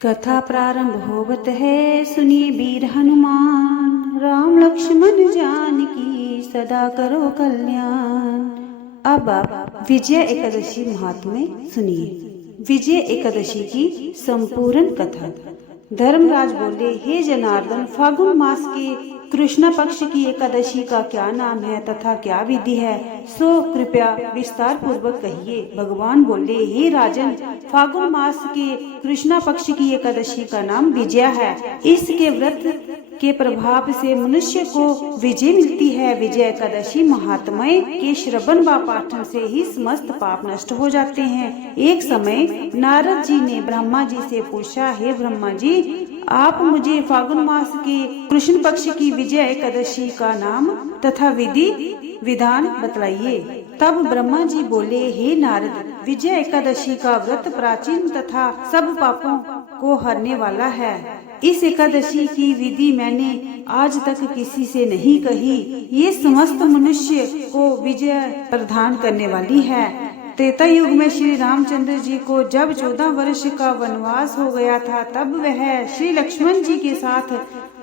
कथा प्रारंभ होवत है, सुनिए वीर हनुमान। राम लक्ष्मण जानकी सदा करो कल्याण। अब आप विजय एकादशी महात्म्य सुनिए। विजय एकादशी की संपूर्ण कथा। धर्मराज बोले, हे जनार्दन, फागुन मास के कृष्ण पक्ष की एकादशी का क्या नाम है तथा क्या विधि है, सो कृपया विस्तार पूर्वक कहिए। भगवान बोले, हे राजन, फागुन मास के कृष्ण पक्ष की एकादशी का नाम विजया है। इसके व्रत के प्रभाव से मनुष्य को विजय मिलती है। विजय एकादशी महात्म्य के श्रवण व पाठन से ही समस्त पाप नष्ट हो जाते हैं। एक समय नारद जी ने ब्रह्मा जी से पूछा, हे ब्रह्मा जी, आप मुझे फागुन मास के कृष्ण पक्ष की विजय एकादशी का नाम तथा विधि विधान बतलाइए। तब ब्रह्मा जी बोले, हे नारद, विजय एकादशी का व्रत प्राचीन तथा सब पापों को हरने वाला है। इस एकादशी की विधि मैंने आज तक किसी से नहीं कही। ये समस्त मनुष्य को विजय प्रदान करने वाली है। त्रेता युग में श्री रामचंद्र जी को जब 14 वर्ष का वनवास हो गया था, तब वह श्री लक्ष्मण जी के साथ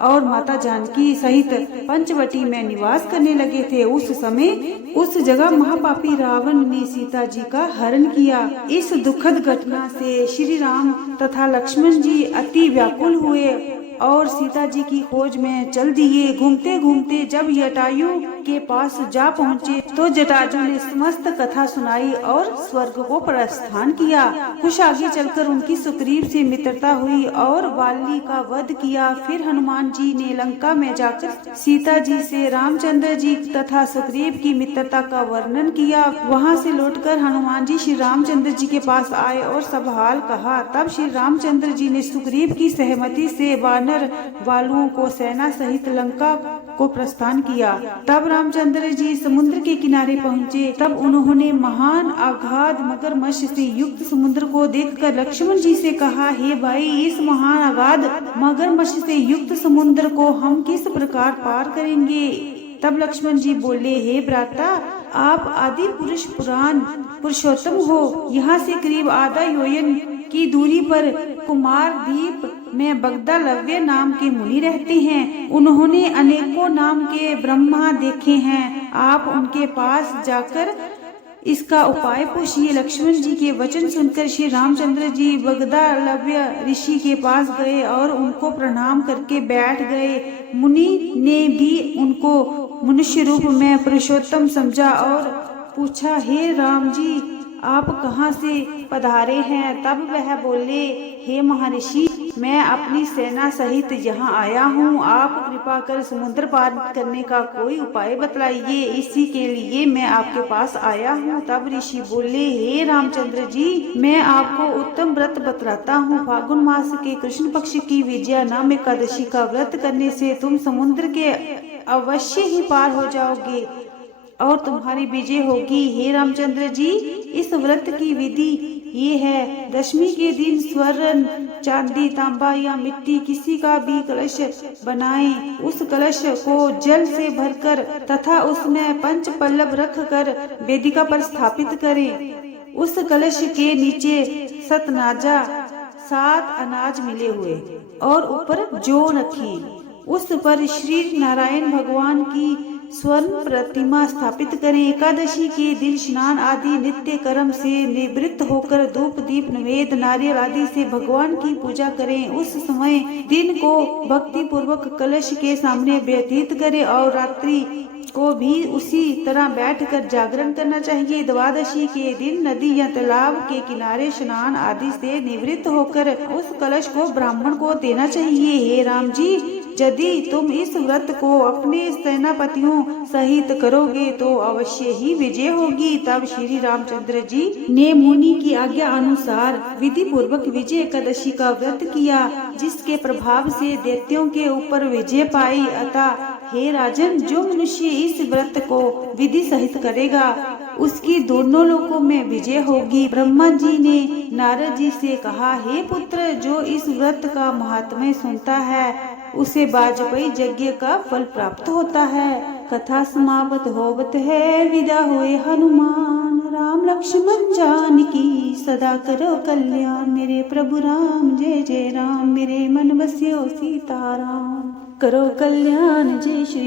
और माता जानकी सहित पंचवटी में निवास करने लगे थे। उस समय उस जगह महापापी रावण ने सीता जी का हरण किया। इस दुखद घटना से श्री राम तथा लक्ष्मण जी अति व्याकुल हुए और सीता जी की खोज में चल दिए। घूमते घूमते जब जटायु के पास जा पहुँचे तो जटायु ने समस्त कथा सुनाई और स्वर्ग को प्रस्थान किया। कुछ आगे चलकर उनकी सुग्रीव से मित्रता हुई और वाली का वध किया। फिर हनुमान जी ने लंका में जाकर सीता जी से रामचंद्र जी तथा सुग्रीव की मित्रता का वर्णन किया। वहाँ से लौटकर हनुमान जी श्री रामचंद्र जी के पास आए और सब हाल कहा। तब श्री रामचंद्र जी ने सुग्रीव की सहमति से वानर वालुओं को सेना सहित लंका को प्रस्थान किया। तब रामचंद्र जी समुद्र के किनारे पहुँचे। तब उन्होंने महान अगाध मगरमच्छ से युक्त समुद्र को देखकर लक्ष्मण जी से कहा, हे भाई, इस महान अगाध मगरमच्छ से युक्त समुद्र को हम किस प्रकार पार करेंगे? तब लक्ष्मण जी बोले, हे भ्राता, आप आदि पुरुष पुराण पुरुषोत्तम हो। यहाँ से करीब आधा योजन की दूरी पर कुमार द्वीप में बगदालव्य नाम के मुनि रहते हैं। उन्होंने अनेकों नाम के ब्रह्मा देखे हैं। आप उनके पास जाकर इसका उपाय पूछिए। लक्ष्मण जी के वचन सुनकर श्री रामचंद्र जी बगदालव्य ऋषि के पास गए और उनको प्रणाम करके बैठ गए। मुनि ने भी उनको मनुष्य रूप में पुरुषोत्तम समझा और पूछा, हे राम जी, आप कहाँ से पधारे हैं? तब वह बोले, हे महर्षि, मैं अपनी सेना सहित यहाँ आया हूँ। आप कृपा कर समुद्र पार करने का कोई उपाय बतलाइए, इसी के लिए मैं आपके पास आया हूँ। तब ऋषि बोले, हे रामचंद्र जी, मैं आपको उत्तम व्रत बतलाता हूँ। फागुन मास के कृष्ण पक्ष की विजया नाम एकादशी का व्रत करने से तुम समुद्र के अवश्य ही पार हो जाओगे और तुम्हारी विजय होगी। हे रामचंद्र जी, इस व्रत की विधि ये है, दशमी के दिन स्वर्ण, चांदी, तांबा या मिट्टी किसी का भी कलश बनाएं। उस कलश को जल से भरकर तथा उसमें पंच पल्लव रखकर वेदिका पर स्थापित करें। उस कलश के नीचे सतनाजा 7 अनाज मिले हुए और ऊपर जौ रखें। उस पर श्री नारायण भगवान की स्वर्ण प्रतिमा स्थापित करें। एकादशी के दिन स्नान आदि नित्य कर्म से निवृत्त होकर धूप दीप नैवेद्य नारियल आदि से भगवान की पूजा करें। उस समय दिन को भक्ति पूर्वक कलश के सामने व्यतीत करें और रात्रि को भी उसी तरह बैठकर जागरण करना चाहिए। द्वादशी के दिन नदी या तालाब के किनारे स्नान आदि से निवृत्त होकर उस कलश को ब्राह्मण को देना चाहिए। हे राम जी, यदि तुम इस व्रत को अपने सेनापतियों सहित करोगे तो अवश्य ही विजय होगी। तब श्री रामचंद्र जी ने मुनि की आज्ञा अनुसार विधि पूर्वक विजय एकादशी का व्रत किया, जिसके प्रभाव से दैत्यों के ऊपर विजय पाई। अतः हे राजन, जो मनुष्य इस व्रत को विधि सहित करेगा उसकी दोनों लोकों में विजय होगी। ब्रह्मा जी ने नारद जी से कहा, हे पुत्र, जो इस व्रत का महात्म्य सुनता है उसे वाजपेयी यज्ञ का फल प्राप्त होता है। कथा समाप्त होवत है। विदा हुए हनुमान। राम लक्ष्मण जानकी सदा करो कल्याण। मेरे प्रभु राम जय जय राम, मेरे मन बस्यो सीताराम। करो कल्याण जय श्री